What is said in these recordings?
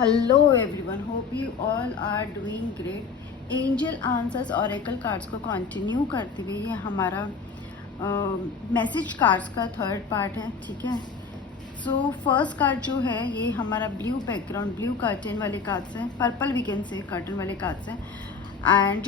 Hello everyone, hope you all are doing great. Angel answers oracle cards को continue करते हुए ये हमारा मैसेज कार्ड्स का थर्ड पार्ट है। ठीक है, सो फर्स्ट कार्ड जो है ये हमारा ब्लू बैकग्राउंड, ब्लू कर्टन वाले कार्ड्स हैं, purple we can say curtain वाले कार्ड्स हैं। एंड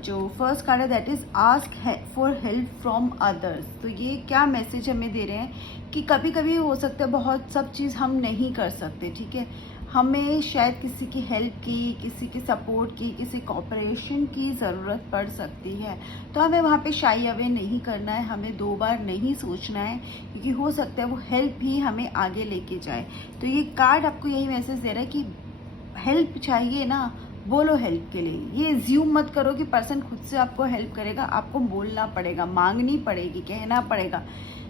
जो फर्स्ट कार्ड है that is ask for help from others. तो ये क्या मैसेज हमें दे रहे हैं कि कभी कभी हो सकता है बहुत सब चीज़ हम नहीं कर सकते। ठीक है, हमें शायद किसी की हेल्प की, किसी की सपोर्ट की, किसी कॉपरेशन की ज़रूरत पड़ सकती है। तो हमें वहाँ पे शाई अवे नहीं करना है, हमें दो बार नहीं सोचना है, क्योंकि हो सकता है वो हेल्प ही हमें आगे लेके जाए। तो ये कार्ड आपको यही मैसेज दे रहा है कि हेल्प चाहिए ना, बोलो हेल्प के लिए। ये ज्यूम मत करो कि पर्सन खुद से आपको हेल्प करेगा, आपको बोलना पड़ेगा, मांगनी पड़ेगी, कहना पड़ेगा।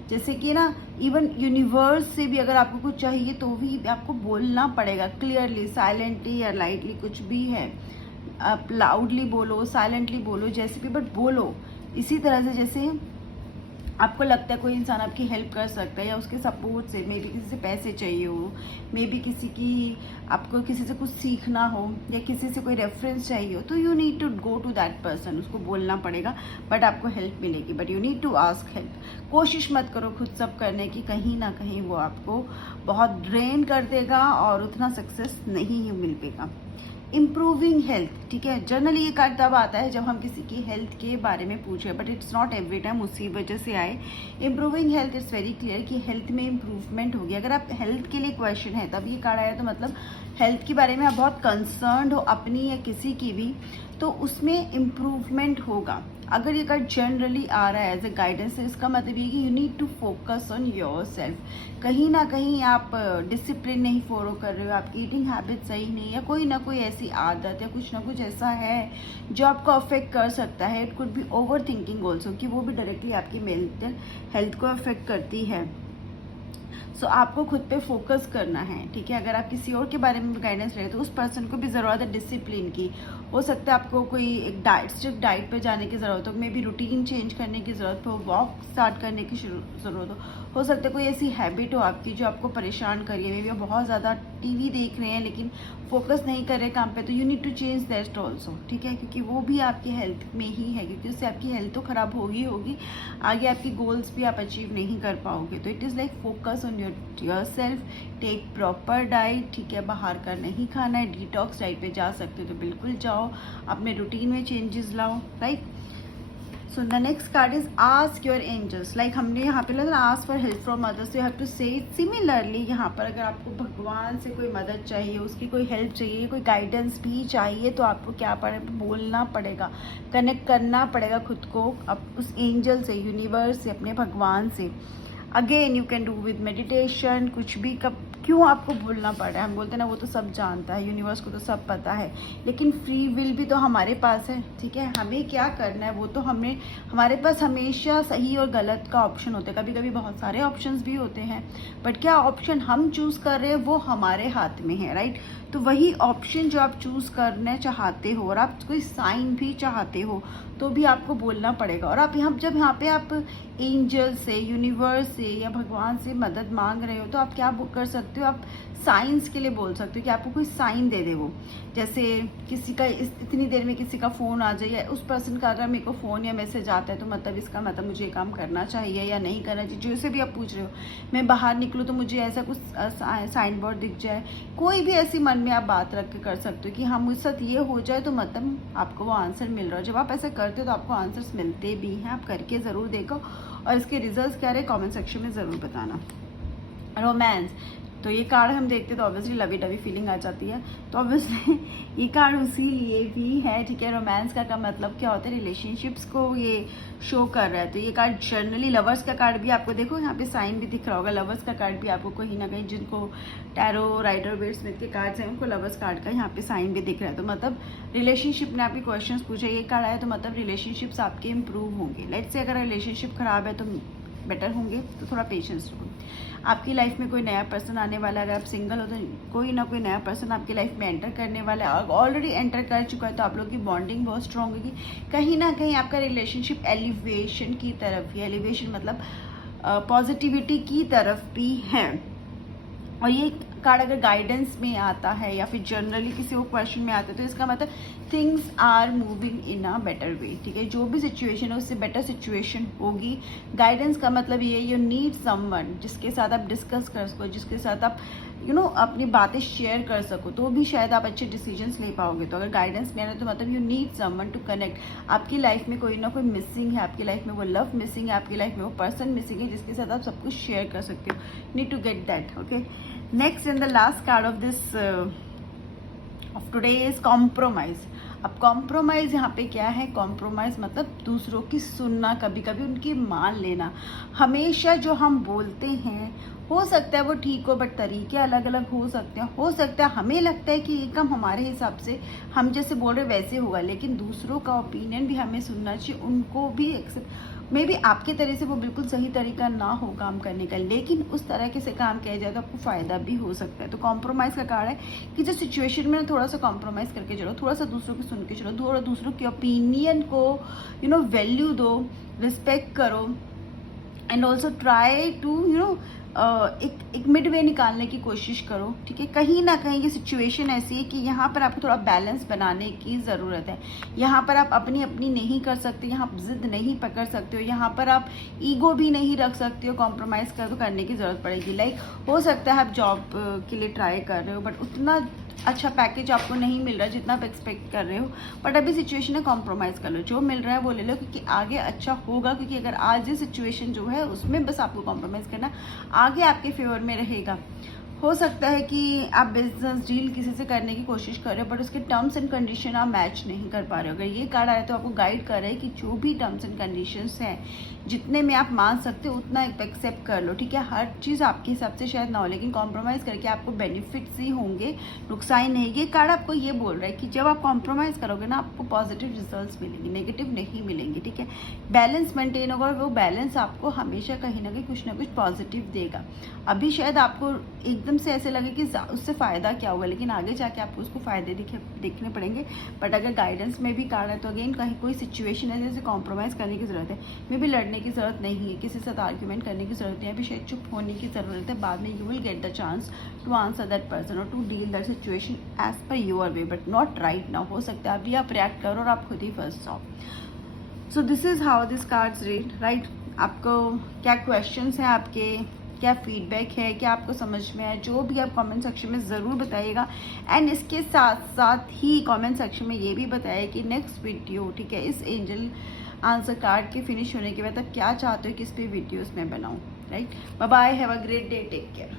जैसे कि ना, इवन यूनिवर्स से भी अगर आपको कुछ चाहिए तो भी आपको बोलना पड़ेगा क्लियरली, साइलेंटली या लाइटली, कुछ भी है। आप लाउडली बोलो, साइलेंटली बोलो, जैसे भी, बट बोलो। इसी तरह से जैसे आपको लगता है कोई इंसान आपकी हेल्प कर सकता है या उसके सपोर्ट से, मे बी किसी से पैसे चाहिए हो, मे बी किसी की, आपको किसी से कुछ सीखना हो या किसी से कोई रेफरेंस चाहिए हो, तो you need to go to that person. उसको बोलना पड़ेगा बट आपको हेल्प मिलेगी, but you need to ask help. कोशिश मत करो खुद सब करने की, कहीं ना कहीं वो आपको बहुत ड्रेन कर देगा और उतना सक्सेस नहीं मिल पाएगा। इम्प्रूविंग हेल्थ, ठीक है, जनरली ये कार्ड तब आता है जब हम किसी की हेल्थ के बारे में पूछे, but it's not every time उसी वजह से आए। Improving health it's very clear कि हेल्थ में इम्प्रूवमेंट होगी। अगर आप हेल्थ के लिए क्वेश्चन है तब ये कार्ड आया, तो मतलब हेल्थ के बारे में आप बहुत कंसर्न्ड हो, अपनी या किसी की भी, तो उसमें इम्प्रूवमेंट होगा। अगर ये कार्ड जनरली आ रहा है एज ए गाइडेंस, तो इसका मतलब ये कि you need to focus on yourself. कहीं ना कहीं आप डिसिप्लिन नहीं फॉलो कर रहे हो, आपकी ईटिंग हैबिट सही नहीं है, कोई ना कोई ऐसी आदत या कुछ ना कुछ ऐसा है जो आपको अफेक्ट कर सकता है। It could be over thinking also, कि वो भी डायरेक्टली आपकी मेंटल हेल्थ को अफेक्ट करती है। सो आपको खुद पे फोकस करना है। ठीक है, अगर आप किसी और के बारे में गाइडेंस रहे तो उस पर्सन को भी ज़रूरत है डिसिप्लिन की। हो सकता है आपको कोई एक स्ट्रिक्ट डाइट पे जाने की ज़रूरत हो, मे बी रूटीन चेंज करने की ज़रूरत हो, वॉक स्टार्ट करने की ज़रूरत हो सकता है कोई ऐसी हैबिट हो आपकी जो आपको परेशान करिए, मे बी आप बहुत ज़्यादा टीवी देख रहे हैं लेकिन फोकस नहीं कर रहे काम पे, तो you need to change that also. ठीक है, क्योंकि वो भी आपकी हेल्थ में ही है, क्योंकि उससे आपकी हेल्थ तो ख़राब होगी, आगे आपकी गोल्स भी आप अचीव नहीं कर पाओगे। तो it is like focus on yourself, take proper diet. ठीक है, बाहर का नहीं खाना है, डिटॉक्स डाइट पे जा सकते हो तो बिल्कुल जाओ, अपने रूटीन में चेंजेस लाओ, right. So the next card is ask your angels. Like हमने यहाँ पे लगा ask for help from others, you have to say it similarly. यहाँ पर अगर आपको भगवान से कोई मदद चाहिए, उसकी कोई हेल्प चाहिए, कोई गाइडेंस भी चाहिए, तो आपको क्या बोलना पड़ेगा, कनेक्ट करना पड़ेगा खुद को उस एंजल से, यूनिवर्स से, अपने भगवान से। Again you can do with meditation, कुछ भी। कब क्यों आपको बोलना पड़ रहा है? हम बोलते हैं ना वो तो सब जानता है, यूनिवर्स को तो सब पता है, लेकिन फ्री विल भी तो हमारे पास है। ठीक है, हमें क्या करना है वो तो हमारे पास हमेशा सही और गलत का ऑप्शन होता है, कभी कभी बहुत सारे ऑप्शंस भी होते हैं, बट क्या ऑप्शन हम चूज़ कर रहे हैं वो हमारे हाथ में है, राइट। तो वही ऑप्शन जो आप चूज़ करना चाहते हो और आप कोई साइन भी चाहते हो तो भी आपको बोलना पड़ेगा। और आप जब यहाँ पे आप एंजल से, यूनिवर्स से या भगवान से मदद मांग रहे हो, तो आप क्या कर सकते हो, आप साइंस के लिए बोल सकते हो कि आपको कोई साइन दे दे वो। जैसे किसी का इतनी देर में किसी का फ़ोन आ जाए, या उस पर्सन का अगर मेरे को फ़ोन या मैसेज आता है तो मतलब इसका मतलब मुझे ये काम करना चाहिए या नहीं करना चाहिए, जो से भी आप पूछ रहे हो। मैं बाहर निकलूँ तो मुझे ऐसा कुछ साइन बोर्ड दिख जाए, कोई भी ऐसी मन में आप बात रख के कर सकते हो कि हाँ मुझे साथ ये हो जाए, तो मतलब आपको वो आंसर मिल रहा है। जब आप ऐसा करते हो तो आपको आंसर्स मिलते भी हैं, आप करके ज़रूर देखो और इसके रिजल्ट्स क्या रहे कमेंट सेक्शन में ज़रूर बताना। रोमांस, तो ये कार्ड हम देखते तो ऑब्वियसली लवी डवी फीलिंग आ जाती है, तो ऑब्वियसली ये कार्ड उसी लिए भी है। ठीक है, रोमांस का मतलब क्या होता है, रिलेशनशिप्स को ये शो कर रहा है। तो ये कार्ड जनरली लवर्स का कार्ड भी आपको देखो यहाँ पे साइन भी दिख रहा होगा, लवर्स का कार्ड भी आपको कहीं ना कहीं, जिनको टैरो राइडर वेट स्मिथ के कार्ड्स हैं उनको लवर्स कार्ड का यहाँ पे साइन भी दिख रहा है। तो मतलब रिलेशनशिप ने आपके क्वेश्चन पूछे, ये कार्ड आया तो मतलब रिलेशनशिप्स आपके इंप्रूव होंगे। लेट्स से अगर रिलेशनशिप खराब है तो बेटर होंगे, तो थोड़ा पेशेंस रखो। आपकी लाइफ में कोई नया पर्सन आने वाला है, अगर आप सिंगल हो तो कोई ना कोई नया पर्सन आपकी लाइफ में एंटर करने वाला है, ऑलरेडी एंटर कर चुका है, तो आप लोग की बॉन्डिंग बहुत स्ट्रांग होगी। कहीं ना कहीं आपका रिलेशनशिप एलिवेशन की तरफ ही, एलिवेशन मतलब पॉजिटिविटी की तरफ भी है। और ये कार्ड अगर गाइडेंस में आता है या फिर जनरली किसी को क्वेश्चन में आता है तो इसका मतलब things are moving in a better way, ठीक है। जो भी सिचुएशन है उससे बेटर सिचुएशन होगी। गाइडेंस का मतलब ये यू नीड समवन जिसके साथ आप डिस्कस कर सको, जिसके साथ आप अपनी बातें शेयर कर सको, तो भी शायद आप अच्छे डिसीजंस ले पाओगे। तो अगर गाइडेंस नहीं है तो मतलब you need someone to connect. आपकी लाइफ में कोई ना कोई मिसिंग है, आपकी लाइफ में वो लव मिसिंग है, आपकी लाइफ में वो पर्सन मिसिंग है जिसके साथ आप सब कुछ शेयर कर सकते हो। Need to get that, okay. Next and the last card of this of today is compromise. अब कॉम्प्रोमाइज़ यहाँ पे क्या है? कॉम्प्रोमाइज़ मतलब दूसरों की सुनना, कभी कभी उनकी मान लेना। हमेशा जो हम बोलते हैं हो सकता है वो ठीक हो, बट तरीके अलग अलग हो सकते हैं। हो सकता है हमें लगता है कि ये काम हमारे हिसाब से हम जैसे बोल रहे वैसे होगा, लेकिन दूसरों का ओपिनियन भी हमें सुनना चाहिए, उनको भी एक्सेप्ट। मे बी आपके तरह से वो बिल्कुल सही तरीका ना हो काम करने का, लेकिन उस तरह के से काम किया जाए तो आपको फ़ायदा भी हो सकता है। तो कॉम्प्रोमाइज़ का कार्ड है कि जो सिचुएशन में थोड़ा सा कॉम्प्रोमाइज़ करके चलो, थोड़ा सा दूसरों की सुन के चलो, थोड़ा दूसरों के ओपिनियन को वैल्यू दो, रिस्पेक्ट करो, एंड ऑल्सो ट्राई टू एक मिड वे निकालने की कोशिश करो, ठीक है। कहीं ना कहीं ये सिचुएशन ऐसी है कि यहाँ पर आपको थोड़ा बैलेंस बनाने की ज़रूरत है। यहाँ पर आप अपनी अपनी नहीं कर सकते, यहाँ जिद नहीं पकड़ सकते हो, यहाँ पर आप ईगो भी नहीं रख सकते हो। कॉम्प्रोमाइज़ करने की ज़रूरत पड़ेगी। लाइक हो सकता है आप जॉब के लिए ट्राई कर रहे हो, बट उतना अच्छा पैकेज आपको नहीं मिल रहा जितना आप एक्सपेक्ट कर रहे हो, बट अभी सिचुएशन है, कॉम्प्रोमाइज़ कर लो। जो मिल रहा है वो ले लो, क्योंकि आगे अच्छा होगा। क्योंकि अगर आज ये सिचुएशन जो है उसमें बस आपको कॉम्प्रोमाइज़ करना, आगे आपके फेवर में रहेगा। हो सकता है कि आप बिजनेस डील किसी से करने की कोशिश कर रहे हो, बट उसके टर्म्स एंड कंडीशन आप मैच नहीं कर पा रहे हो। अगर ये कार्ड आया तो आपको गाइड कर रहे हैं कि जो भी टर्म्स एंड कंडीशंस हैं, जितने में आप मान सकते हो उतना एक्सेप्ट कर लो, ठीक है। हर चीज़ आपके हिसाब से शायद ना हो, लेकिन कॉम्प्रोमाइज़ करके आपको बेनिफिट्स ही होंगे, नुकसान नहीं। ये कार्ड आपको ये बोल रहा है कि जब आप कॉम्प्रोमाइज़ करोगे ना, आपको पॉजिटिव रिजल्ट्स मिलेंगे, नेगेटिव नहीं मिलेंगे, ठीक है। बैलेंस मेंटेन होगा और वो बैलेंस आपको हमेशा कहीं ना कहीं कुछ ना कुछ पॉजिटिव देगा। अभी शायद आपको एकदम से ऐसे लगे कि उससे फ़ायदा क्या होगा, लेकिन आगे जाके आपको उसको फ़ायदे देखने पड़ेंगे। बट अगर गाइडेंस में भी कार्ड है तो अगेन कहीं कोई सिचुएशन है जैसे कॉम्प्रोमाइज़ करने की ज़रूरत है, मे भी लड़ने की ज़रूरत नहीं है, किसी के साथ आर्ग्यूमेंट करने की ज़रूरत नहीं है, अभी शायद चुप होने की ज़रूरत है। बाद में you will get the chance to answer that person और to deal that situation as per your way, but not right now. हो सकता है अभी आप रिएक्ट करो और आप खुद ही फंस जाओ। So this is how this cards read, right. आपको क्या क्वेश्चंस हैं, आपके क्या फीडबैक है, क्या आपको समझ में आया, जो भी आप कमेंट सेक्शन में ज़रूर बताइएगा। एंड इसके साथ साथ ही कमेंट सेक्शन में ये भी बताइए कि नेक्स्ट वीडियो, ठीक है, इस एंजल आंसर कार्ड के फिनिश होने के बाद आप क्या चाहते हो कि इस पे वीडियोस में बनाऊँ, right. Bye bye, have a great day, take care.